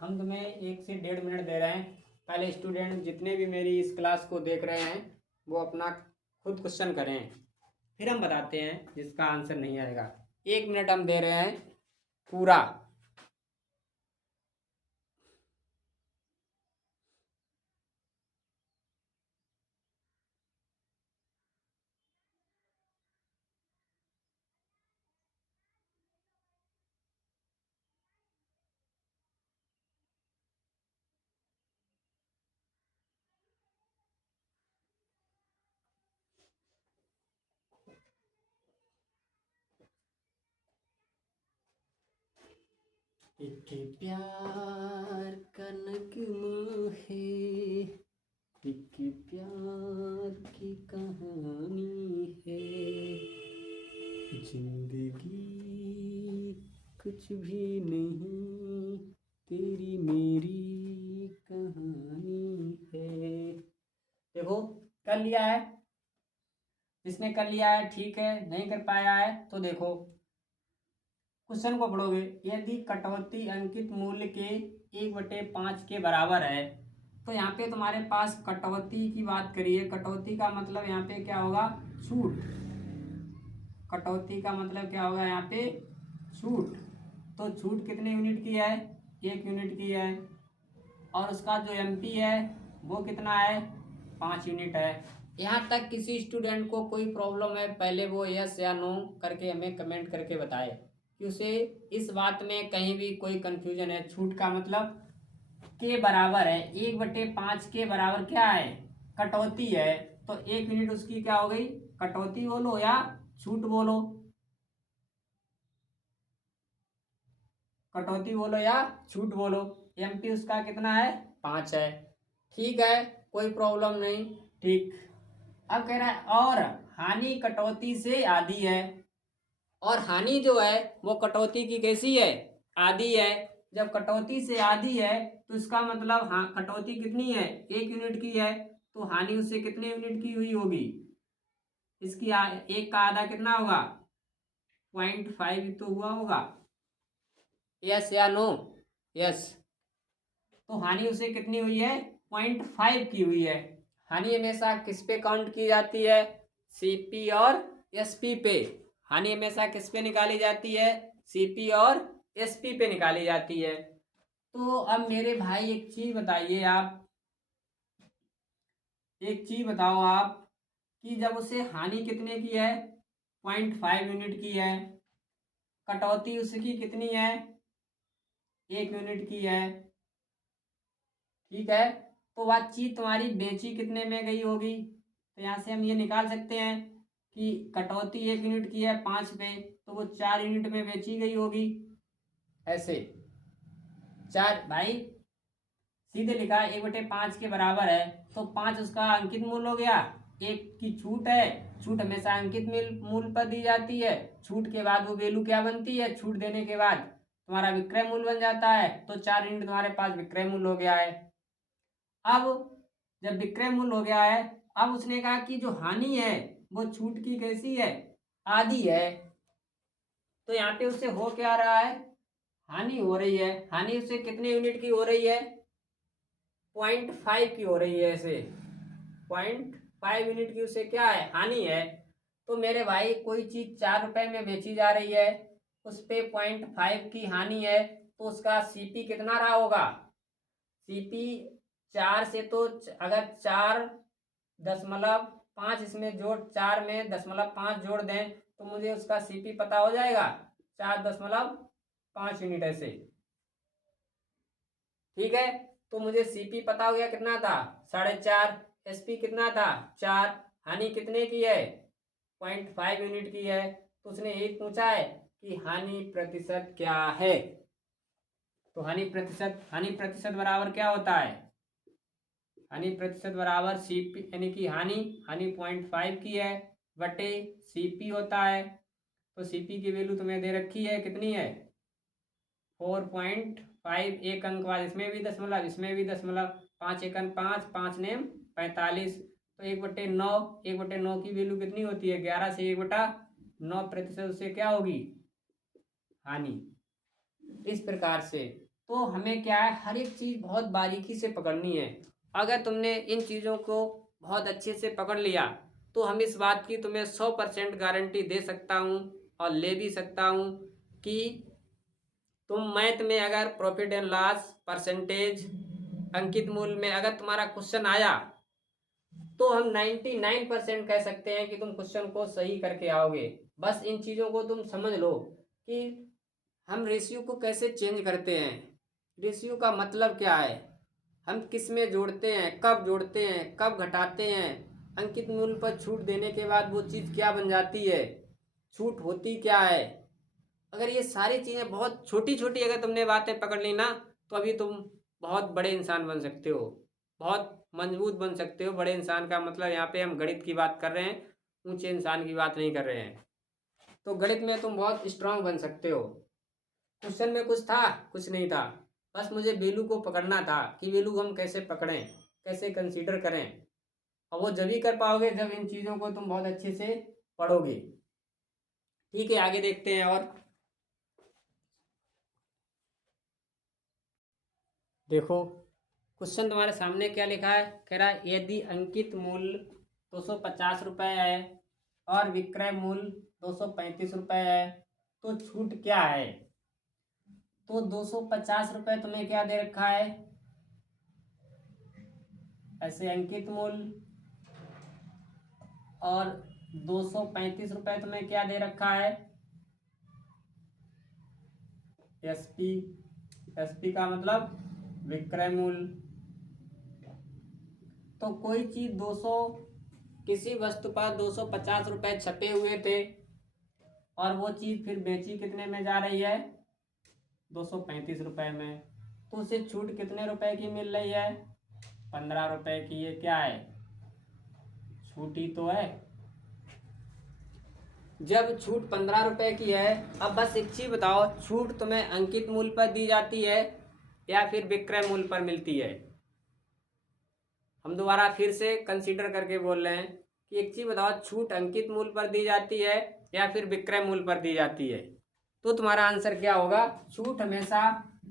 हम तुम्हें 1 से 1.5 मिनट दे रहे हैं। पहले स्टूडेंट जितने भी मेरी इस क्लास को देख रहे हैं वो अपना खुद क्वेश्चन करें, फिर हम बताते हैं जिसका आंसर नहीं आएगा। 1 मिनट हम दे रहे हैं पूरा। एक प्यार का नगमा है, एक प्यार की कहानी है, जिंदगी कुछ भी नहीं, तेरी मेरी कहानी है। देखो कर लिया है, जिसने कर लिया है ठीक है, नहीं कर पाया है तो देखो क्वेश्चन को पढ़ोगे। यदि कटौती अंकित मूल्य के 1/5 के बराबर है, तो यहाँ पे तुम्हारे पास कटौती की बात करिए। कटौती का मतलब यहाँ पे क्या होगा, छूट। कटौती का मतलब क्या होगा यहाँ पे, छूट। तो छूट कितने यूनिट की है, 1 यूनिट की है। और उसका जो एमपी है वो कितना है, 5 यूनिट है। यहाँ तक किसी स्टूडेंट को कोई प्रॉब्लम है, पहले वो यस या नो करके हमें कमेंट करके बताए कि उसे इस बात में कहीं भी कोई कंफ्यूजन है। छूट का मतलब के बराबर है, 1/5 के बराबर क्या है, कटौती है। तो 1 यूनिट उसकी क्या हो गई, कटौती बोलो या छूट बोलो, कटौती बोलो या छूट बोलो। एमपी उसका कितना है, 5 है। ठीक है, कोई प्रॉब्लम नहीं। ठीक, अब कह रहा है और हानि कटौती से आधी है। और हानि जो है वो कटौती की कैसी है, आधी है। जब कटौती से आधी है तो इसका मतलब हाँ कटौती कितनी है, 1 यूनिट की है, तो हानि उससे कितने यूनिट की हुई होगी, इसकी एक का आधा कितना होगा, 0.5 तो हुआ होगा। यस या नो, यस। तो हानि उसे कितनी हुई है, 0.5 की हुई है। हानि हमेशा किस पे काउंट की जाती है, सीपी और एसपी पे। हानि हमेशा किस पे निकाली जाती है, सीपी और एसपी पे निकाली जाती है। तो अब मेरे भाई एक चीज बताइए आप, एक चीज बताओ आप कि जब उसे हानि कितने की है, 0.5 यूनिट की है, कटौती उसकी कितनी है, 1 यूनिट की है, ठीक है। तो वह चीज तुम्हारी बेची कितने में गई होगी, तो यहाँ से हम ये निकाल सकते हैं कि कटौती 1 यूनिट की है 5 पे, तो वो 4 यूनिट में बेची गई होगी। ऐसे 4 भाई सीधे लिखा 1/5 के बराबर है, तो 5 उसका अंकित मूल्य हो गया, 1 की छूट है। छूट हमेशा अंकित मूल्य पर दी जाती है। छूट के बाद वो वैल्यू क्या बनती है, छूट देने के बाद तुम्हारा विक्रय मूल्य बन जाता है। तो 4 यूनिट तुम्हारे पास विक्रय मूल्य हो गया है। अब जब विक्रय मूल्य हो गया है, अब उसने कहा कि जो हानि है वो छूट की कैसी है, आधी है। तो यहाँ पे उससे हो क्या रहा है, हानि हो रही है। हानि उससे कितने यूनिट की हो रही है, 0.5 की हो रही है। ऐसे 0.5 यूनिट की उससे क्या है, हानि है। तो मेरे भाई कोई चीज 4 रुपए में बेची जा रही है, उस पे 0.5 की हानि है, तो उसका सीपी कितना रहा होगा, सीपी 4 से तो अगर 4.5 इसमें जोड़, 4 में 0.5 जोड़ दें तो मुझे उसका सीपी पता हो जाएगा, 4.5 यूनिट ऐसे, ठीक है। तो मुझे सीपी पता हो गया कितना था, 4.5। एसपी कितना था, 4। हानि कितने की है, 0.5 यूनिट की है। तो उसने एक पूछा है कि हानि प्रतिशत क्या है। तो हानि प्रतिशत बराबर क्या होता है, हानि प्रतिशत बराबर सीपी, यानी कि हानि 0.5 की है बटे सीपी होता है। तो सीपी की वैल्यू तुम्हें दे रखी है, कितनी है, 4.5। एक अंक बाद इसमें भी दशमलव, इसमें भी दशमलव, 5 एकन 5, 5 नेम 45। तो 1/9, 1/9 की वैल्यू कितनी होती है, 11 से 1/9 प्रतिशत उससे क्या होगी, हानि। इस प्रकार से तो हमें क्या है, हर एक चीज बहुत बारीकी से पकड़नी है। अगर तुमने इन चीजों को बहुत अच्छे से पकड़ लिया तो हम इस बात की तुम्हें 100% गारंटी दे सकता हूँ और ले भी सकता हूँ कि तुम मैथ में अगर प्रॉफिट एंड लॉस परसेंटेज अंकित मूल्य में अगर तुम्हारा क्वेश्चन आया तो हम 99% कह सकते हैं कि तुम क्वेश्चन को सही करके आओगे। बस इन चीज़ों को तुम समझ लो कि हम रेशियो को कैसे चेंज करते हैं, रेशियो का मतलब क्या है, हम किस में जोड़ते हैं, कब घटाते हैं, अंकित मूल्य पर छूट देने के बाद वो चीज़ क्या बन जाती है, छूट होती क्या है, अगर ये सारी चीज़ें बहुत छोटी छोटी अगर तुमने बातें पकड़ ली ना, तो अभी तुम बहुत बड़े इंसान बन सकते हो, बहुत मजबूत बन सकते हो। बड़े इंसान का मतलब यहाँ पे हम गणित की बात कर रहे हैं, ऊंचे इंसान की बात नहीं कर रहे हैं। तो गणित में तुम बहुत स्ट्रांग बन सकते हो। क्वेश्चन में कुछ था, कुछ नहीं था, बस मुझे बेलू को पकड़ना था कि बेलू हम कैसे पकड़ें, कैसे कंसीडर करें। और वो जब ही कर पाओगे जब इन चीज़ों को तुम बहुत अच्छे से पढ़ोगे। ठीक है, आगे देखते हैं। और देखो क्वेश्चन तुम्हारे सामने क्या लिखा है, कह रहा है यदि अंकित मूल्य 250 रुपये है और विक्रय मूल्य 235 रुपये है तो छूट क्या है। तो 250 रुपये तुम्हें क्या दे रखा है, ऐसे अंकित मूल्य, और 235 रुपये तुम्हें क्या दे रखा है, एसपी। एसपी का मतलब विक्रय मूल्य। तो कोई चीज 200, किसी वस्तु पर 250 रुपये छपे हुए थे और वो चीज फिर बेची कितने में जा रही है, 235 रुपये में। तो उसे छूट कितने रुपए की मिल रही है, 15 रुपये की। ये क्या है, छूट ही तो है। जब छूट 15 रुपये की है, अब बस एक चीज बताओ, छूट तुम्हें अंकित मूल्य पर दी जाती है या फिर विक्रय मूल्य पर मिलती है। हम दोबारा फिर से कंसीडर करके बोल रहे हैं कि एक चीज बताओ, छूट अंकित मूल्य पर दी जाती है या फिर विक्रय मूल्य पर दी जाती है। तो तुम्हारा आंसर क्या होगा, छूट हमेशा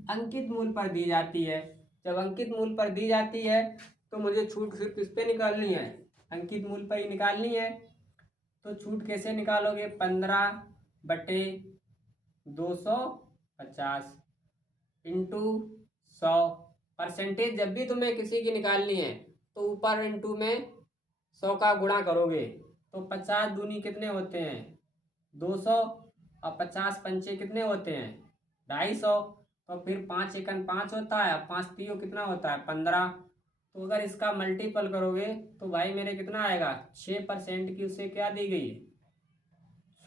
अंकित मूल्य पर दी जाती है। जब अंकित मूल्य पर दी जाती है तो मुझे छूट फिर किस पे निकालनी है, अंकित मूल्य पर ही निकालनी है। तो छूट कैसे निकालोगे, 15/250 इंटू 100। परसेंटेज जब भी तुम्हें किसी की निकालनी है तो ऊपर इंटू में 100 का गुणा करोगे। तो 50 दूनी कितने होते हैं, 200, और 50 पंचे कितने होते हैं, 250। तो फिर 5 एकन 5 होता है, 5 तीयो कितना होता है, 15। तो अगर इसका मल्टीपल करोगे तो भाई मेरे कितना आएगा, 6% की उससे क्या दी गई है,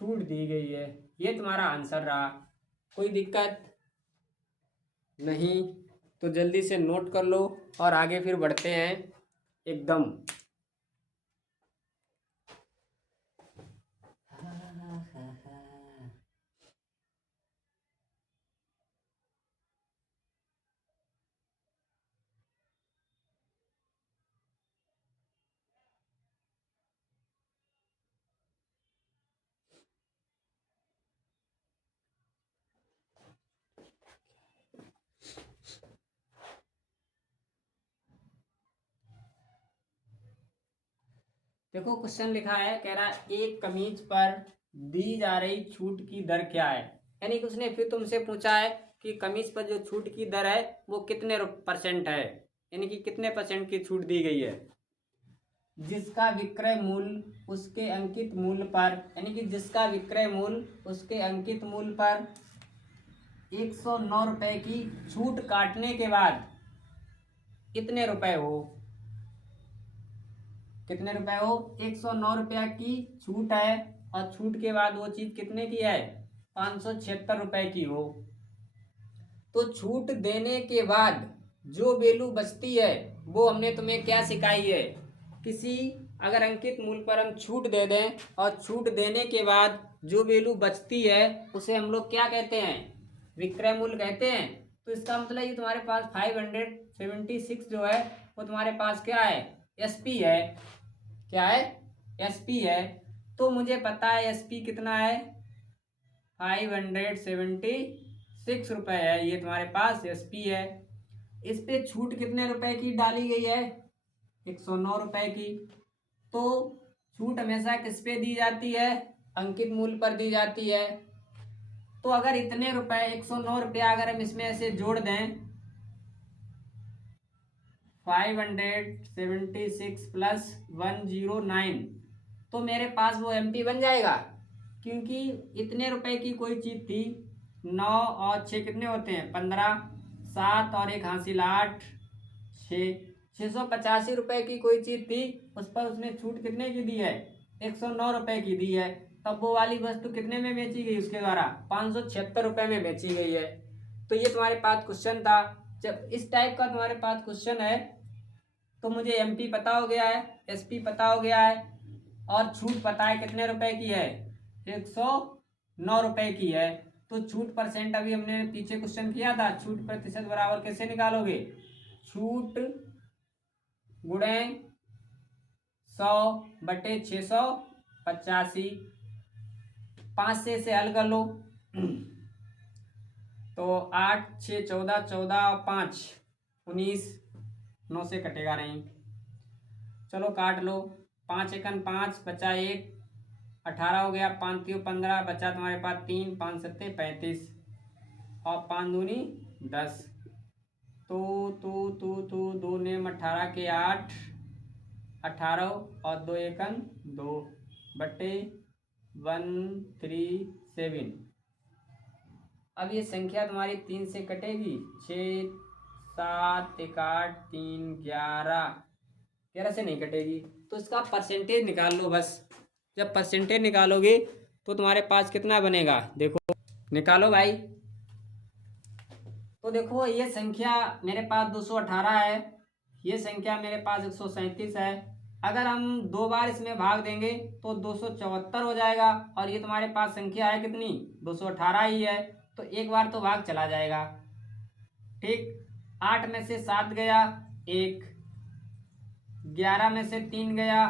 छूट दी गई है। ये तुम्हारा आंसर रहा। कोई दिक्कत नहीं, तो जल्दी से नोट कर लो और आगे फिर बढ़ते हैं एकदम। देखो क्वेश्चन लिखा है, कह रहा है एक कमीज पर दी जा रही छूट की दर क्या है। यानी कि उसने फिर तुमसे पूछा है कि कमीज पर जो छूट की दर है वो कितने % है, यानी कि कितने % की छूट दी गई है। जिसका विक्रय मूल्य उसके अंकित मूल्य पर, यानी कि जिसका विक्रय मूल्य उसके अंकित मूल्य पर 109 रुपये की छूट काटने के बाद कितने रुपए हो, कितने रुपए हो, 109 रुपया की छूट है और छूट के बाद वो चीज कितने की है, 576 रुपए की हो। तो छूट देने के बाद जो वैल्यू बचती है वो हमने तुम्हें क्या सिखाई है, किसी अगर अंकित मूल्य पर हम छूट दे दें और छूट देने के बाद जो वैल्यू बचती है उसे हम लोग क्या कहते हैं, विक्रय मूल्य कहते हैं। तो इसका मतलब ये तुम्हारे पास 576 जो है वो तुम्हारे पास क्या है, एसपी है। क्या है, एसपी है। तो मुझे पता है एसपी कितना है, 576 रुपये है, ये तुम्हारे पास एसपी है। इस पे छूट कितने रुपए की डाली गई है, 109 रुपये की। तो छूट हमेशा किस पे दी जाती है, अंकित मूल्य पर दी जाती है। तो अगर इतने रुपए 109 रुपया अगर हम इसमें ऐसे जोड़ दें, 576 प्लस 109, तो मेरे पास वो एमपी बन जाएगा। क्योंकि इतने रुपए की कोई चीज़ थी, 9 और 6 कितने होते हैं, 15, 7 और 1 हासिल 8, 685 रुपये की कोई चीज़ थी, उस पर उसने छूट कितने की दी है, 109 रुपये की दी है। तब वो वाली वस्तु कितने में बेची गई उसके द्वारा? 576 रुपये में बेची गई है। तो ये तुम्हारे पास क्वेश्चन था। जब इस टाइप का तुम्हारे पास क्वेश्चन है तो मुझे एमपी पता हो गया है, एसपी पता हो गया है, और छूट पता है कितने रुपए की है, 109 रुपए की है। तो छूट परसेंट अभी हमने पीछे क्वेश्चन किया था, छूट प्रतिशत बराबर कैसे निकालोगे? छूट गुणे 100/685, 5 से इसे हल कर लो तो 8 6 14 14 और 5 19, 9 से कटेगा नहीं, चलो काट लो। 5 एकन 5 बचा 1, 18 हो गया, 5 3 15 बचा तुम्हारे पास 3, 5 7 35 और 5 दूनी 10। तो 2 नेम 18 के 8, 18 और 2 एकन 2/137। अब ये संख्या तुम्हारी 3 से कटेगी, 6 7 1 8 3 11 से नहीं कटेगी। तो इसका परसेंटेज निकाल लो बस। जब परसेंटेज निकालोगे तो तुम्हारे पास कितना बनेगा, देखो निकालो भाई। तो देखो ये संख्या मेरे पास 218 है, ये संख्या मेरे पास 137 है। अगर हम 2 बार इसमें भाग देंगे तो 274 हो जाएगा, और ये तुम्हारे पास संख्या है कितनी, 218 ही है। तो एक बार तो भाग चला जाएगा, ठीक। 8 में से 7 गया 1, 11 में से 3 गया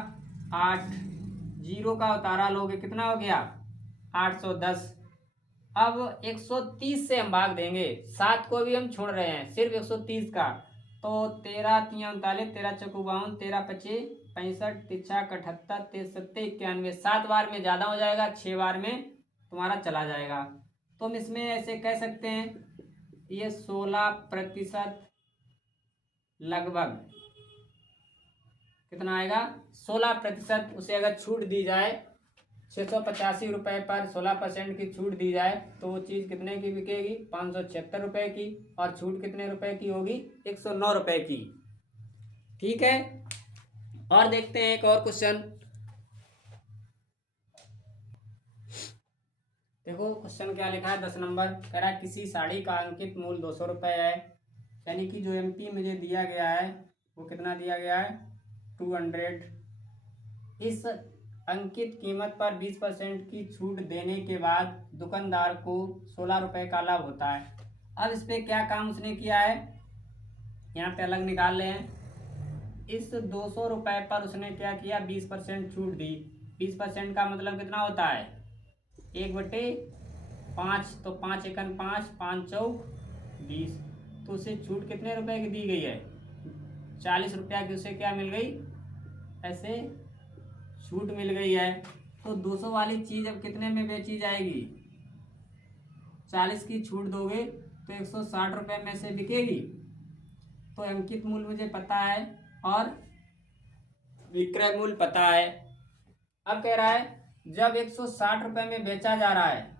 8, 0 का उतारा लोगे कितना हो गया, 810। अब 130 से हम भाग देंगे, 7 को भी हम छोड़ रहे हैं, सिर्फ 130 का। तो 13 3 39, 13 चौको 52, 13 पचे 65, 3 78, 3 7 91। 7 बार में ज़्यादा हो जाएगा, 6 बार में तुम्हारा चला जाएगा। तो हम इसमें ऐसे कह सकते हैं ये 16% लगभग कितना आएगा, 16%। उसे अगर छूट दी जाए 685 रुपये पर 16% की छूट दी जाए तो वो चीज़ कितने की बिकेगी, 576 रुपये की, और छूट कितने रुपए की होगी, 109 रुपये की। ठीक है, और देखते हैं एक और क्वेश्चन। देखो क्वेश्चन क्या लिखा है, 10 नंबर कह रहा है किसी साड़ी का अंकित मूल्य 200 रुपये है, यानी कि जो एमपी मुझे दिया गया है वो कितना दिया गया है, 200। इस अंकित कीमत पर 20% की छूट देने के बाद दुकानदार को 16 रुपये का लाभ होता है। अब इस पर क्या काम उसने किया है, यहाँ पे अलग निकाल रहे हैं। इस 200 रुपये पर उसने क्या किया, 20% छूट दी। 20% का मतलब कितना होता है, 1/5, तो 5 एकन 5, 5 चौक 20। तो उसे छूट कितने रुपए की दी गई है, 40 रुपया की उसे क्या मिल गई, ऐसे छूट मिल गई है। तो 200 वाली चीज़ अब कितने में बेची जाएगी, 40 की छूट दोगे तो 160 रुपये में से बिकेगी। तो अंकित मूल्य मुझे पता है और विक्रय मूल्य पता है। अब कह रहा है जब 160 रुपये में बेचा जा रहा है,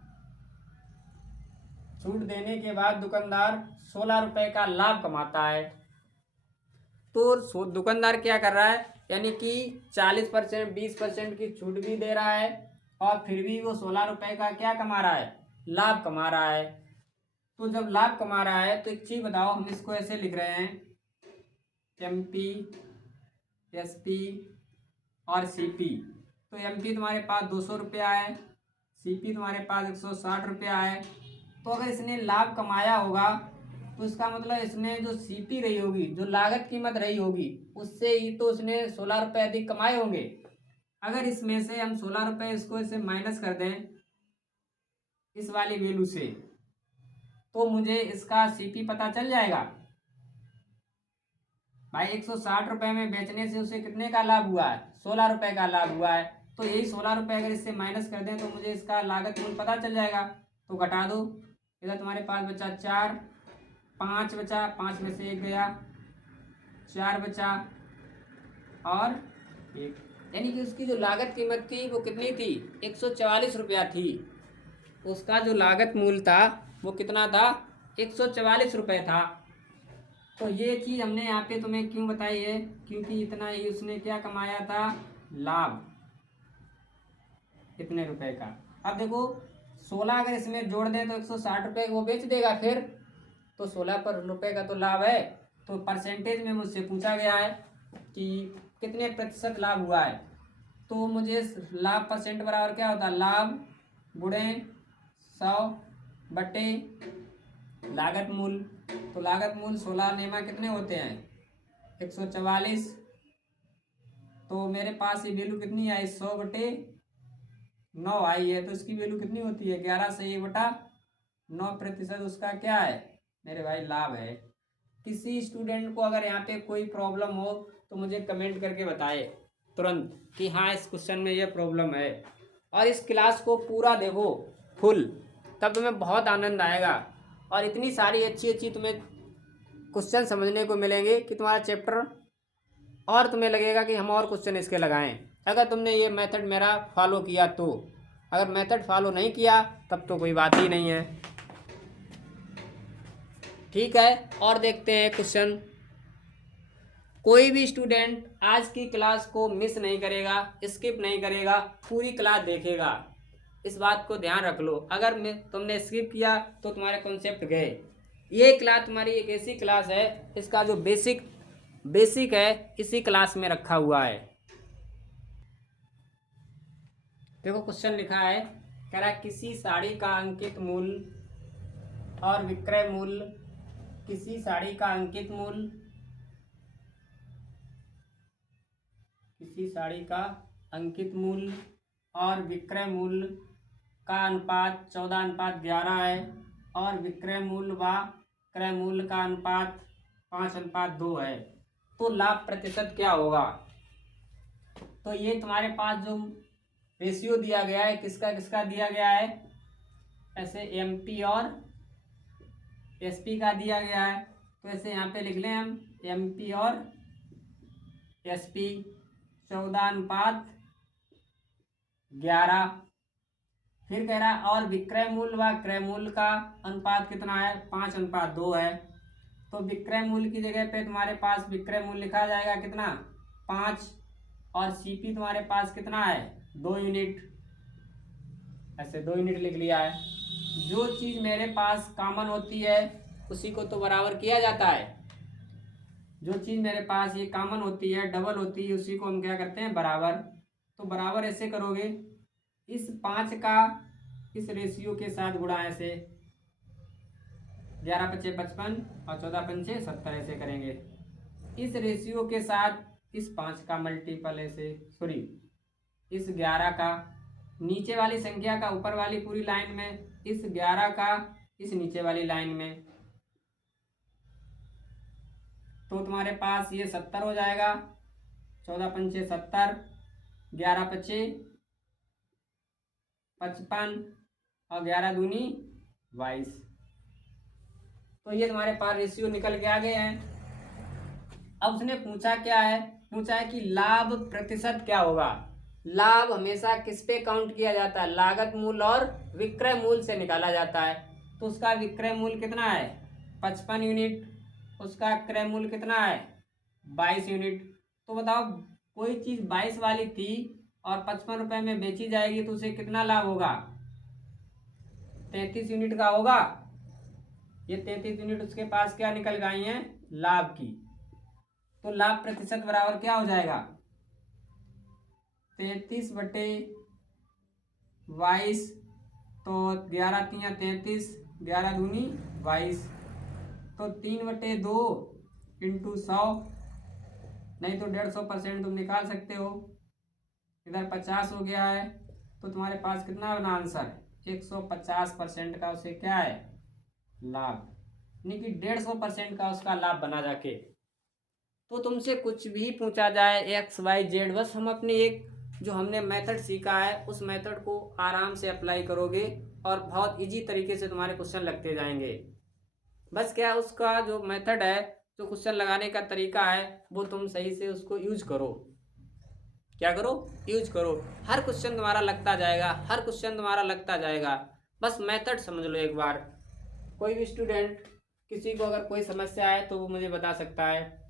छूट देने के बाद दुकानदार 16 रुपये का लाभ कमाता है। तो दुकानदार क्या कर रहा है, यानी कि 40% 20% की छूट भी दे रहा है और फिर भी वो 16 रुपये का क्या कमा रहा है, लाभ कमा रहा है। तो जब लाभ कमा रहा है तो एक चीज़ बताओ, हम इसको ऐसे लिख रहे हैं एमपी, एसपी और सीपी। तो एमपी तुम्हारे पास 200 रुपया है, सीपी तुम्हारे पास 160 रुपया है। तो अगर इसने लाभ कमाया होगा तो इसका मतलब इसने जो सीपी रही होगी, जो लागत कीमत रही होगी, उससे ही तो उसने 16 रुपये अधिक कमाए होंगे। अगर इसमें से हम 16 रुपये इसको इसे माइनस कर दें इस वाली वैल्यू से, तो मुझे इसका सीपी पता चल जाएगा। भाई 160 रुपये में बेचने से उसे कितने का लाभ हुआ है, 16 रुपये का लाभ हुआ है। तो यही 16 रुपये अगर इससे माइनस कर दें तो मुझे इसका लागत मूल्य पता चल जाएगा। तो घटा दो, इधर तुम्हारे पास बचा 4, 5 बचा, 5 में से 1 गया, 4 बचा और 1, यानी कि उसकी जो लागत कीमत थी वो कितनी थी, 144 रुपया थी। उसका जो लागत मूल्य था वो कितना था, 144 रुपये था। तो ये चीज़ हमने यहाँ पे तुम्हें क्यों बताई है, क्योंकि इतना ही उसने क्या कमाया था, लाभ। इतने रुपए का। अब देखो 16 अगर इसमें जोड़ दें तो 160 रुपये वो बेच देगा फिर, तो 16 पर रुपये का तो लाभ है। तो परसेंटेज में मुझसे पूछा गया है कि कितने प्रतिशत लाभ हुआ है, तो मुझे लाभ परसेंट बराबर क्या होता है, लाभ गुणे 100 बटे लागत मूल। तो लागत मूल 16 नेमा कितने होते हैं, 144। तो मेरे पास ये वैल्यू कितनी आई, 100 बटे 9 आई है, तो इसकी वैल्यू कितनी होती है, 11 से 1/9% उसका क्या है मेरे भाई, लाभ है। किसी स्टूडेंट को अगर यहाँ पे कोई प्रॉब्लम हो तो मुझे कमेंट करके बताए तुरंत कि हाँ इस क्वेश्चन में ये प्रॉब्लम है, और इस क्लास को पूरा देखो फुल, तब तुम्हें बहुत आनंद आएगा और इतनी सारी अच्छी अच्छी तुम्हें क्वेश्चन समझने को मिलेंगे कि तुम्हारा चैप्टर और तुम्हें लगेगा कि हम और क्वेश्चन इसके लगाएं, अगर तुमने ये मेथड मेरा फॉलो किया तो। अगर मेथड फॉलो नहीं किया तब तो कोई बात ही नहीं है। ठीक है, और देखते हैं क्वेश्चन। कोई भी स्टूडेंट आज की क्लास को मिस नहीं करेगा, स्किप नहीं करेगा, पूरी क्लास देखेगा, इस बात को ध्यान रख लो। अगर तुमने स्किप किया तो तुम्हारे कॉन्सेप्ट गए। ये क्लास तुम्हारी एक ऐसी क्लास है, इसका जो बेसिक है इसी क्लास में रखा हुआ है। देखो क्वेश्चन लिखा है, कह रहा है किसी साड़ी का अंकित मूल्य और विक्रय मूल्य, किसी साड़ी का अंकित मूल्य, किसी साड़ी का अंकित मूल्य और विक्रय मूल्य का अनुपात 14:11 है, और विक्रय मूल्य व क्रय मूल्य का अनुपात 5:2 है, तो लाभ प्रतिशत क्या होगा। तो ये तुम्हारे पास जो रेशियो दिया गया है किसका किसका दिया गया है, ऐसे एमपी और एसपी का दिया गया है, तो ऐसे यहाँ पे लिख लें हम एमपी और एसपी 14:11। फिर कह रहा है और विक्रय मूल्य व क्रय मूल्य का अनुपात कितना है, 5:2 है। तो विक्रय मूल्य की जगह पे तुम्हारे पास विक्रय मूल्य लिखा जाएगा कितना, 5, और सीपी तुम्हारे पास कितना है, 2 यूनिट, ऐसे 2 यूनिट लिख लिया है। जो चीज़ मेरे पास कॉमन होती है उसी को तो बराबर किया जाता है, जो चीज़ मेरे पास ये कॉमन होती है, डबल होती है, उसी को हम क्या करते हैं, बराबर। तो बराबर ऐसे करोगे, इस 5 का इस रेशियो के साथ गुणा, ऐसे 11 × 5 = 55 और 14 × 5 = 70, ऐसे करेंगे। इस रेशियो के साथ इस 5 का मल्टीपल, ऐसे सॉरी इस 11 का नीचे वाली संख्या का ऊपर वाली पूरी लाइन में, इस 11 का इस नीचे वाली लाइन में, तो तुम्हारे पास ये 70 हो जाएगा। 14 × 5 = 70, 11 × 5 = 55 और 11 × 2 = 22। तो ये तुम्हारे पास रेशियो निकल के आ गए हैं। अब उसने पूछा क्या है, पूछा है कि लाभ प्रतिशत क्या होगा। लाभ हमेशा किस पे काउंट किया जाता है, लागत मूल्य और विक्रय मूल्य से निकाला जाता है। तो उसका विक्रय मूल्य कितना है, 55 यूनिट, उसका क्रय मूल्य कितना है, 22 यूनिट। तो बताओ कोई चीज़ 22 वाली थी और 55 रुपये में बेची जाएगी तो उसे कितना लाभ होगा, 33 यूनिट का होगा। ये 33 यूनिट उसके पास क्या निकल गई हैं, लाभ की। तो लाभ प्रतिशत बराबर क्या हो जाएगा, 33 बटे 22, तो 11 × 3 = 33, 11 × 2 = 22, तो 3/2 × 100, नहीं तो 150% तुम निकाल सकते हो। इधर 50 हो गया है, तो तुम्हारे पास कितना बना आंसर, 150% का उसे क्या है, लाभ, यानी कि 150% का उसका लाभ बना जाके। तो तुमसे कुछ भी पूछा जाए XYZ, बस हम अपने एक जो हमने मेथड सीखा है उस मेथड को आराम से अप्लाई करोगे और बहुत इजी तरीके से तुम्हारे क्वेश्चन लगते जाएंगे। बस क्या उसका जो मेथड है, जो क्वेश्चन लगाने का तरीका है, वो तुम सही से उसको यूज करो। क्या करो, यूज करो। हर क्वेश्चन तुम्हारा लगता जाएगा, हर क्वेश्चन तुम्हारा लगता जाएगा। बस मेथड समझ लो एक बार। कोई भी स्टूडेंट किसी को अगर कोई समस्या है तो वो मुझे बता सकता है।